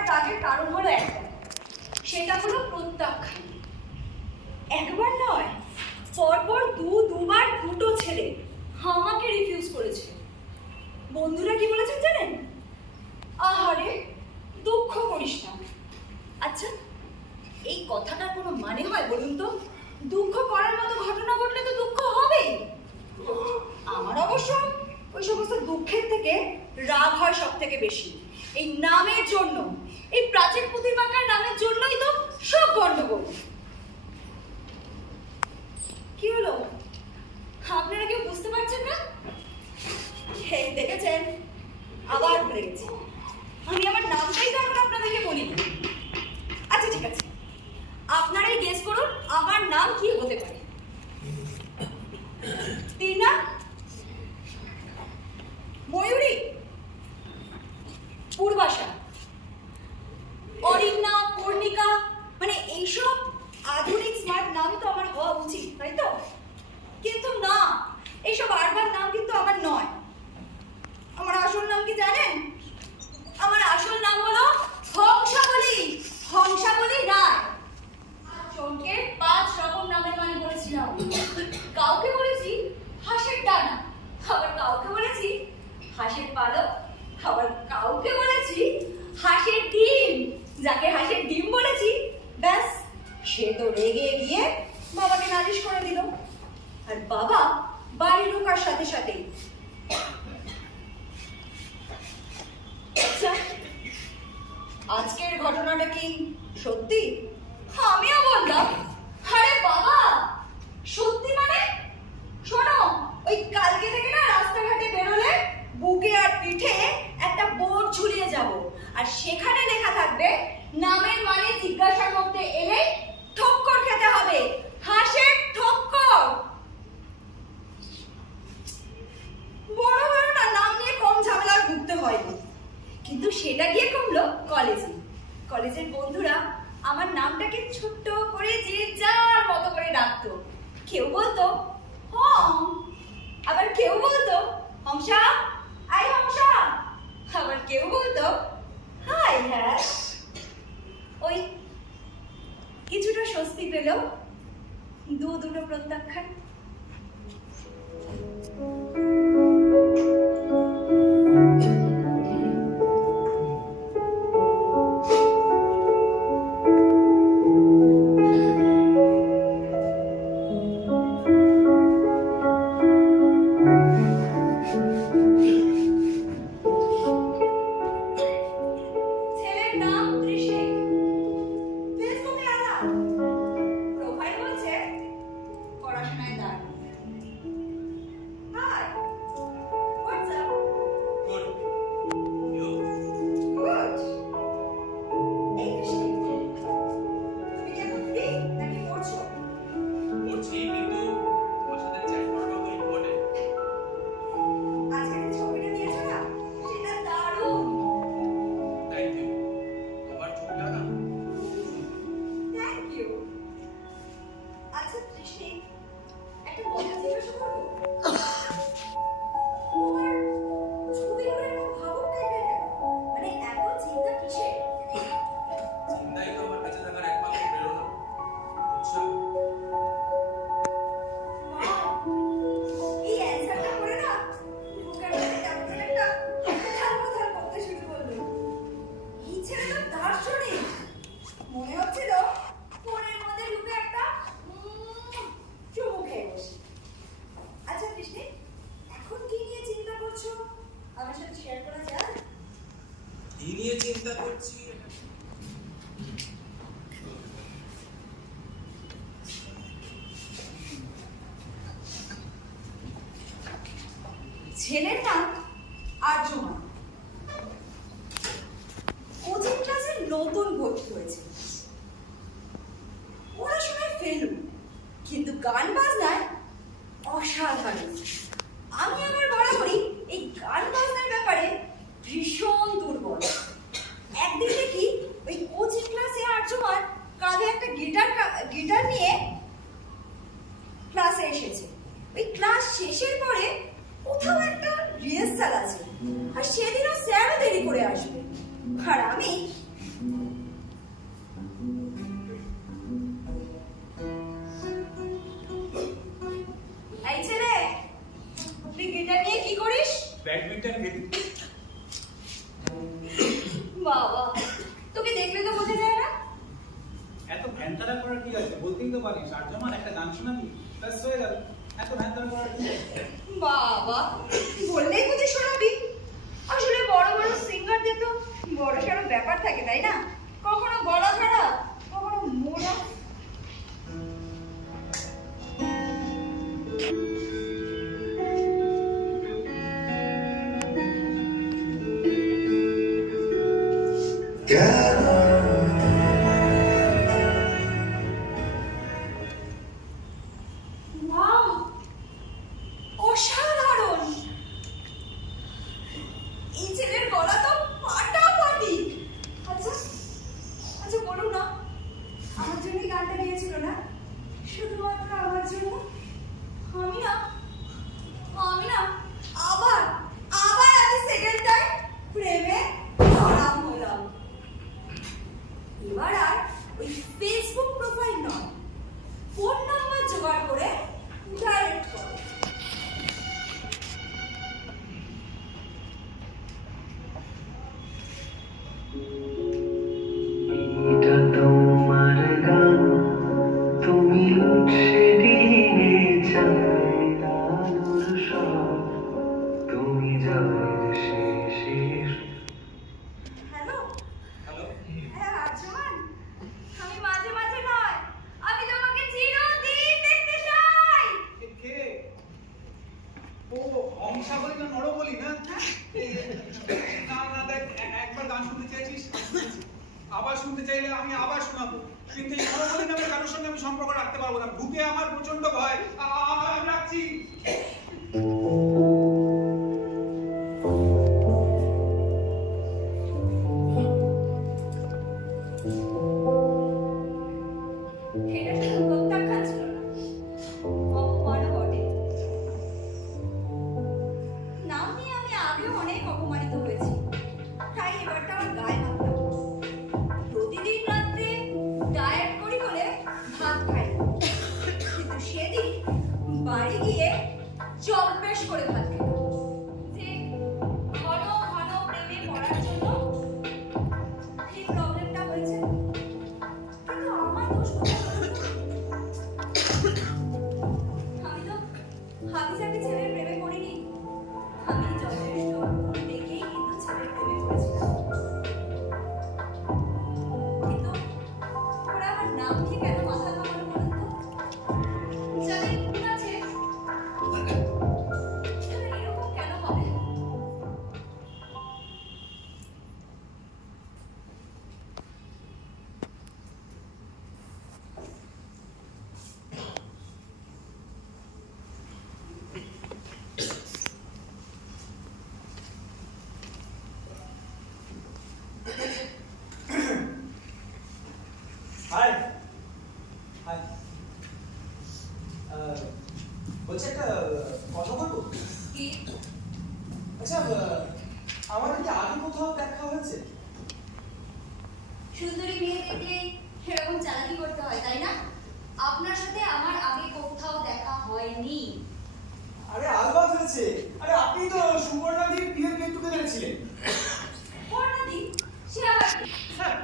আমার রাগের কারণ হলো একটা, সেটা হলো প্রত্যাখ্যান। একবার নয়, পরপর দুবার দুটো ছেলে আমাকে রিফিউজ করেছে। বন্ধুরা কি বলেছেন জানেন? আহারে, দুঃখ করিস না। আচ্ছা, এই কথাটার কোনো মানে হয় বলুন তো? দুঃখ করার মতো ঘটনা ঘটলে তো দুঃখ হবেই। আমার অবশ্য ওই সমস্ত দুঃখের থেকে রাগ হয় সব থেকে বেশি। এই নামের জন্য, এই প্রাচীন প্রতিমাকার নামের জন্যই তো সব গন্ডগোল। কি হলো, আপনারা কেউ বুঝতে পারছেন না? দেখেছেন, আবার ভুলে গেছি। আমি আমার নামটাই তো এখন আপনাদেরকে বলিনি। আচ্ছা ঠিক আছে, আপনারাই গেস করুন আমার নাম কি হতে পারে। টিনা, ময়ূরী, পূর্বাশা, অরিন্না, পূর্ণিকা, মানে এইসব আধুনিক স্মার্ট নাম তো আমার হওয়া উচিত, তাই তো? কিন্তু না, এইসব আরবার নাম কিন্তু আমার নয়। আমার আসল নাম কি জানেন? আমার আসল নাম হলো হংসাবলী। হংসাবলী রায়। জনকে 5 রকম নামের মানে বলেছিলাম। কাউকে বলেছি হাঁসের ডানা, আবার কাউকে বলেছি হাঁসের পালক, আবার কাউকে বলেছি হাঁসের ডিম। যাকে হাঁসের ডিম বলেছি, ব্যাস সে তো রেগে গিয়ে বাবাকে নালিশ করে দিল। আর বাবা বাড়ি ঢোকার সাথে সাথেই, আচ্ছা আজকের ঘটনাটা কি সত্যি? আমিও বললাম, আরে বাবা সত্যি মানে? শোনো, ওই কালকে থেকে না রাস্তাঘাটে বেরোলে বুকে আর পিঠে একটা বোর্ড ঝুলিয়ে যাব, আর সেখানে লেখা থাকবে নামের মানে জিজ্ঞাসা করতে এলে ঠক্কর খেতে হবে, হাঁসের ঠক্কর। বড় হয়ে না নাম নিয়ে কম ঝামেলার ভুগতে হয়নি, কিন্তু সেটা গিয়ে কমলো কলেজে। কলেজের বন্ধুরা আমার নামটাকে ছোট্ট করে যে যার মতো করে ডাকতো। কেউ বলতো হং, আবার কেউ বলতো হংসা, আই হংসা, আবার কেউ বলতো হাই হ্যাশ। ওই কিছুটা স্বস্তি পেলেও দুটো প্রত্যাখ্যান। ছেলের নাম আর্যমান। কোচিং ক্লাসে নতুন ভর্তি হয়েছে, পড়াশোনায় ফেলু, কিন্তু গান বাজনায় অসাধারণ। আমি আমার বরাবরই এই গান বাজনার ব্যাপারে ভীষণ দুর্বল। একদিন দেখি ওই কোচিং ক্লাসে আর্যমান কাঁধে একটা গিটার নিয়ে ক্লাসে এসেছে। ওই ক্লাস শেষের পরে কোথাও একটা রিহার্সাল আছে, আর সেদিনও স্যারও দেরি করে আসবে। আর আমি বাবা, তোকে দেখলে তো বোঝা যায় না। এত ভ্যানতারা করার কি আছে? বলতেই তো পারিস আর্যমান একটা গান শোনাবি, ব্যাস হয়ে গেল। এত ভ্যানতারা করার কি আছে? বাবা, বললেই বুঝি শোনাবি? আসলে বড় বড় সিঙ্গারদের তো বড় সড়ো ব্যাপার থাকে, তাই না? কখনো গলা ছাড়া, কখনো মোড়া। ওয়াও, অসাধারণ! এই ছেলের গলা তো ফাটাফাটি। আচ্ছা আচ্ছা, বলুন না, আমার জন্যই গানটা গিয়েছিল না? শুধুমাত্র আমার জন্য? আমি না আবার আবার আমি সেকেন্ড টাইম প্রেমে ধরাম হলাম। এবার আর ওই ফেসবুক প্রোফাইল নয়, ফোন নাম্বার জোগাড় করে ডাইরেক্ট করো। এটা তোমার গান, তুমি উঠে দিয়ে যায় আলোর সব, তুমি জয়ের শেষে। হ্যালো, হ্যালো, হ্যাঁ আর্যমান, আমি মাঝে মাঝে নয়, আমি তোমাকে চিরদিন দেখতে চাই। কে? ও অংশা বলি না নড় বলি না? না না, দেখ, একবার গান শুনতে চাইছিস, আবার শুনতে চাইলে আমি আবার শোনাবো, কিন্তু এই নড় বলি নামের কারোর সঙ্গে আমি সম্পর্ক রাখতে পারবো না। ভূতে আমার প্রচন্ড ভয়। আমি রাখছি। এটা শুধু প্রত্যাখ্যান ছিল না, অপমানও বটে। নাম নিয়ে আমি আগেও অনেক অপমানিত হয়েছি, তাই এবারটা আমার গায়ে মাখলাম। প্রতিদিন রাত্রে ডায়েট করি বলে ভাত খাই, কিন্তু সেদিন বাড়ি গিয়ে জম্পেশ করে ভাত খেলাম। যে ঘন ঘন প্রেমে পড়ার জন্য এই প্রবলেমটা হয়েছে। কিন্তু আমার দোষ কোথায় বলো তো? আমি তো হাবিজাবি ছেলের প্রেমে পড়িনি, আমি যথেষ্ট দেখেই কিন্তু ছেলের প্রেমে পড়েছিলাম। কিন্তু ওরা আমার নাম নিয়ে কেন মাথা ঘামালো বলুন তো? জানি ভুল আছে, তবে এরকম কেন হবে? হাই হাই, বলছি একটা কথা বলবো। কি? আচ্ছা, আমাদের কি আগে কোথাও দেখা হয়েছে? সুন্দরী মেয়ে দেখলে সেরকম চালাকি করতে হয়, তাই না? আপনার সাথে আমার আগে কোথাও দেখা হয়নি। আরে আলবাত হয়েছে। আরে আপনি তো সুবর্ণাদির বিয়ের গেট টুগেদারে ছিলেন। বর্ণাদি, সে আবার কি? হ্যাঁ,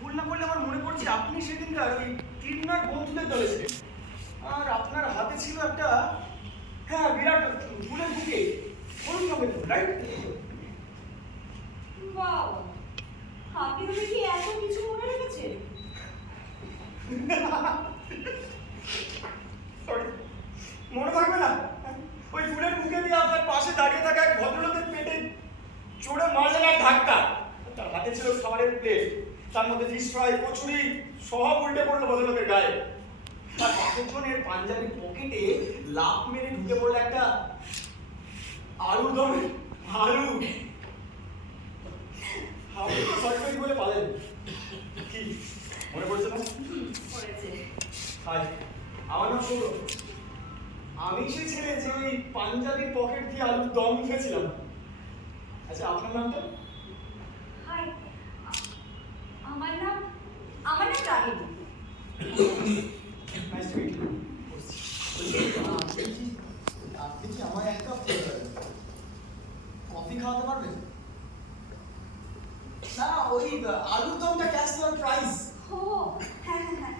ভুল না করলে আমার মনে পড়ছে আপনি সেদিনকার ওই কিন্নার বন্ধুদের দলে ছিলেন, আর আপনার হাতে ছিল একটা, হ্যাঁ, বিরাট ফুলের বুকে, হলুদ রঙের ফুল, রাইট? বাবা, আপনি দেখি এত কিছু মনে রেখেছেন। সরি, মনে থাকবে না? ওই ফুলের বুকে দিয়ে আপনার পাশে দাঁড়িয়ে থাকা এক ভদ্রলোকের পেটে চড়ে মারলেন এক ধাক্কা। তার হাতে ছিল খাবারের প্লেট, তার মধ্যে ফিশ ফ্রাই, কচুরি সব উল্টে পড়লো ভদ্রলোকের গায়ে। আর পাশের জনের পাঞ্জাবি পকেটে লাফ মেরে ঢুকে পড়লো একটা আলু দমে আলু। আপনি তো সরি বলে পালেন। কি মনে পড়ছে না? পড়েছে। হাই, আমার নাম সৌরভ। আমি সেই ছেলে যে ওই পাঞ্জাবির পকেট দিয়ে আলুর দম খেয়েছিলাম। আচ্ছা, আপনার নামটা? হাই, আমার নাম Ragini. Nice to meet you. আপনি কি আমায় একটা কফি খাওয়াতে পারবেন? না, ওই ওই আলুর দমটা ক্যাশ দেওয়ার প্রাইস। ও হ্যাঁ হ্যাঁ হ্যাঁ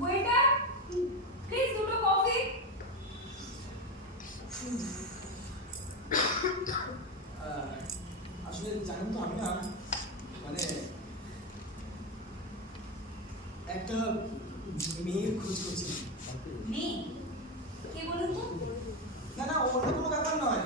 ওয়েটার প্লিজ দুটো কফি। আসলে জানেন তো আমি না মানে একটা মেয়ের খোঁজ করছি। মেয়ে কে বলুন তো? না না, অন্য কোনো ব্যাপার নয়।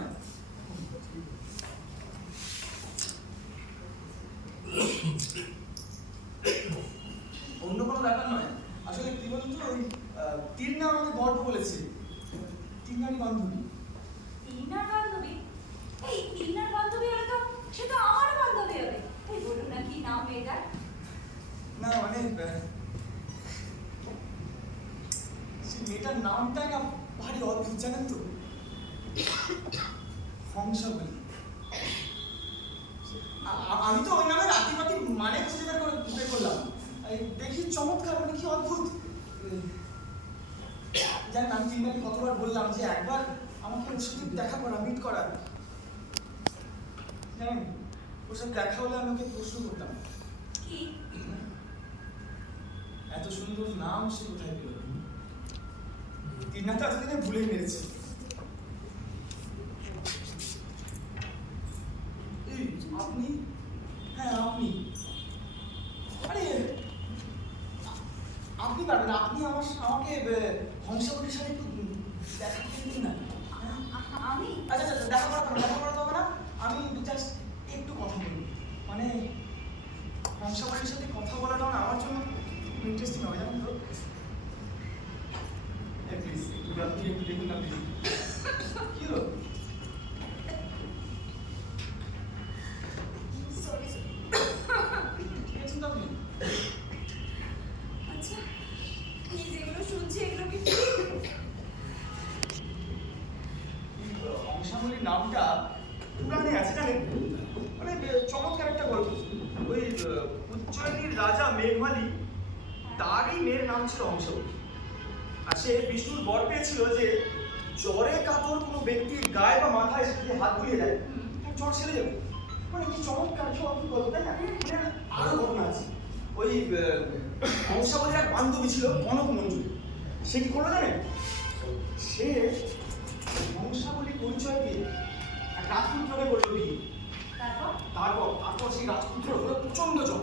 অন্য কোনো ব্যাপার নয়, আসলে কি বলুন তো, ওই তীর্ণা আমাকে গল্প বলেছে। তীর্ণারই বান্ধবী। টিনার বান্ধবী? এই টিনার বান্ধবী হলে তো সে তো আমার বান্ধবী হবে। এই বলুন না কি নাম মেয়েটার? না মানে সে মেয়েটার নামটাই না ভারী অদ্ভুত, জানেন তো? হংসা বলি। আমি তো ওই নামে রাতিপাতি মানে খুঁজে বের করলাম। এই দেখি চমৎকার, মানে কি অদ্ভুত। জানেন আমি তিনবারই কতবার বললাম যে একবার আমাকে ওর সাথে দেখা করা, মিট করা। জানেন ওর সাথে দেখা হলে আমি ওকে প্রশ্ন করতাম, কি? এত সুন্দর নাম সে কোথায় পেল? তিন্না তো এতদিনে ভুলে মেরেছে। এই আপনি? হ্যাঁ আপনি। আরে আপনি পারবেন, আপনি আমাকে হংসাবলীর সাথে একটু দেখা করে দিন না। আমি? আচ্ছা আচ্ছা, দেখা করা তো হবে না। আমি জাস্ট একটু কথা বলবো, মানে হংসাবলীর সাথে কথা বলাটাও না আমার জন্য ইন্টারেস্টিং হবে, জানেন তো? প্লিজ আপনি একটু দেখুন না প্লিজ। কি হলো? সরি ঠিক আছেন তো আপনি? আচ্ছা এই যেগুলো শুনছি এগুলো কি ঠিক? হংসাবলীর নামটা পুরাণে আছে, জানেন? মানে চমৎকার একটা গল্প। ওই উজ্জয়িনীর রাজা মেঘমালি, তারই মেয়ের নাম ছিল হংসাবলী। আর সে বিষ্ণুর বর পেয়েছিল যে জ্বরে কাতর কোনো ব্যক্তির গায়ে বা মাথায় সে যদি হাত বুলিয়ে দেয় তার জ্বর সেরে যাবে। মানে কি চমৎকার, কি অদ্ভুত গল্প, তাই না? মানে আরো ঘটনা আছে। ওই হংসাবলীর এক বান্ধবী ছিল কনক মঞ্জুরি। সে কি করলো জানেন? সে হংসাবলীর পরিচয় দিয়ে এক রাজপুত্রকে করলো বিয়ে। তারপর সেই রাজপুত্র হলো প্রচন্ড জ্বর।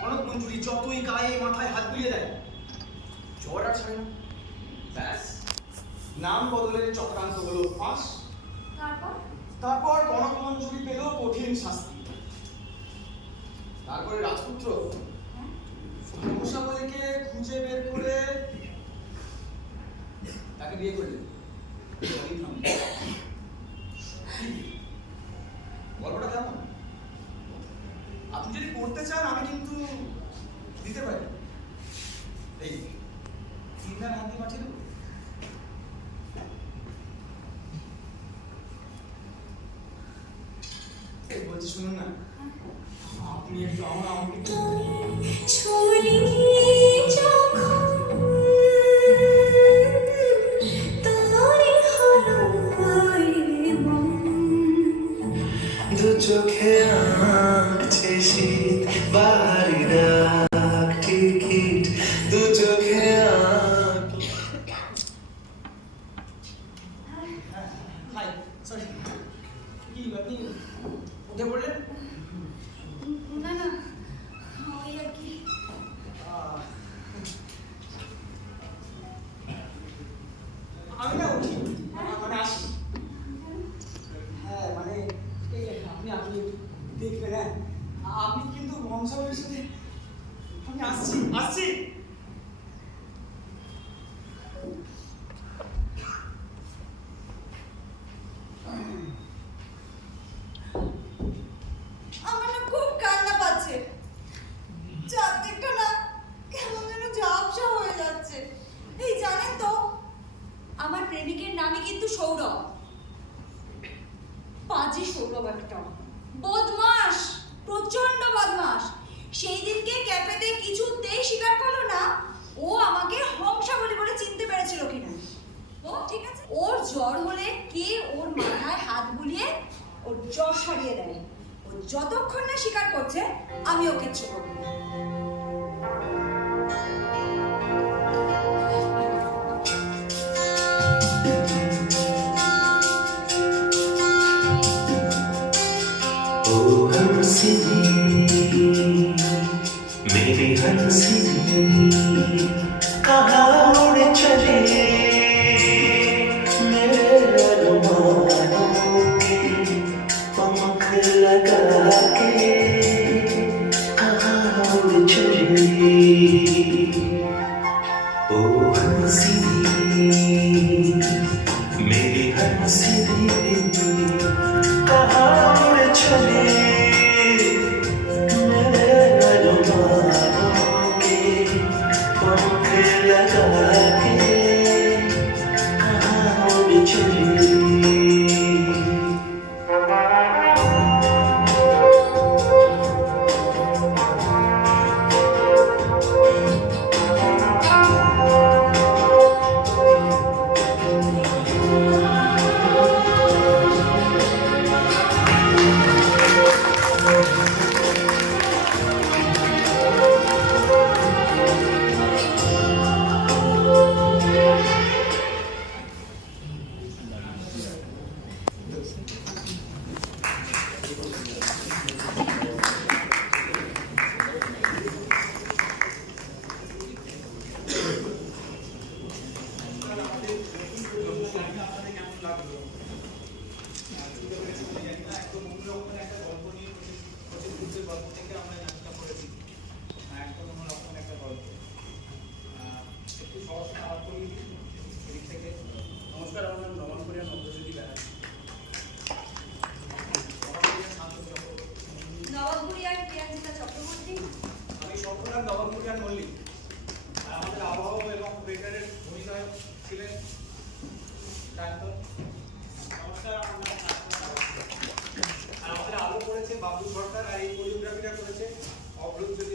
কনক মঞ্জুরি যতই গায়ে মাথায় হাত বুলিয়ে দেয় জ্বর আর ছাড়ে না। ব্যাস নাম বদলের চক্রান্ত হলো ফাঁস। তারপর কনক মঞ্জুরি পেল কঠিন শাস্তি। তারপরে রাজপুত্র হংসাবলীকে খুঁজে বের করে তাকে বিয়ে করলেন। গল্পটা কেমন? আপনি যদি করতে চান আমি কিন্তু দিতে পারি। এই তিনটা হাত দিয়ে পাঠিয়ে দেবো। বলছি শুনুন না, আপনি একটু আমাকে ছুরি যখন তোরে হলো মন, দু চোখে আঁকছে শীত বাড়ি ডাক টিকিট, দু চোখে হাই সরি, কি আপনি উঠে পড়লেন? না না ওই আর কি। আমি না উঠি, মানে আসি। হ্যাঁ মানে এই আপনি দেখবেন, হ্যাঁ আপনি কিন্তু হংসাবলীর সাথে আমি আসছি। আমার না খুব কান্না পাচ্ছে, চারদিকটা না কেমন যেন ঝাপসা হয়ে যাচ্ছে। এই জানেন তো আমার প্রেমিকের নামই কিন্তু সৌরভ। পাজি সৌরভ একটা বদমাস, প্রচন্ড বদমাস। সেই দিনকে ক্যাফেতে কিছুতেই স্বীকার করলো না ও আমাকে হংসাবলী বলে চিনতে পেরেছিল কিনা। ও ঠিক আছে, ওর জ্বর হলে কে ওর মাথায় হাত বুলিয়ে ওর জ্বর সারিয়ে দেয়। ও যতক্ষণ না স্বীকার করছে আমি ওকে কিচ্ছু করবো না। ओ हंसनी मेरी हंसनी कहाँ उड़ चले मेरे अरमानों के पंख लगा के कहाँ उड़ चले ओ हंसनी मेरी हंसनी कहाँ उड़ चले मेरे अरमानों के पंख लगा के कहाँ उड़ चले নমস্কার, আমার নাম নমন করিয়া নবজ্যোতি ব্যানার্জি। নবপুরিয়ার প্রিয়াঙ্কিতা চক্রবর্তী। আমি সর্বনাম নবপুরিয়ার মল্লিক। আর আমাদের আবহাওয়া এবং ওয়েদারের ভূমিকায় ছিলেন সায়ন্তন। নমস্কার, আমার নাম সায়ন্তন। আর আমাদের আলো করেছে বাবলু সরকার, আর এই কোরিওগ্রাফিটা করেছে অভ্রজ্যোতি।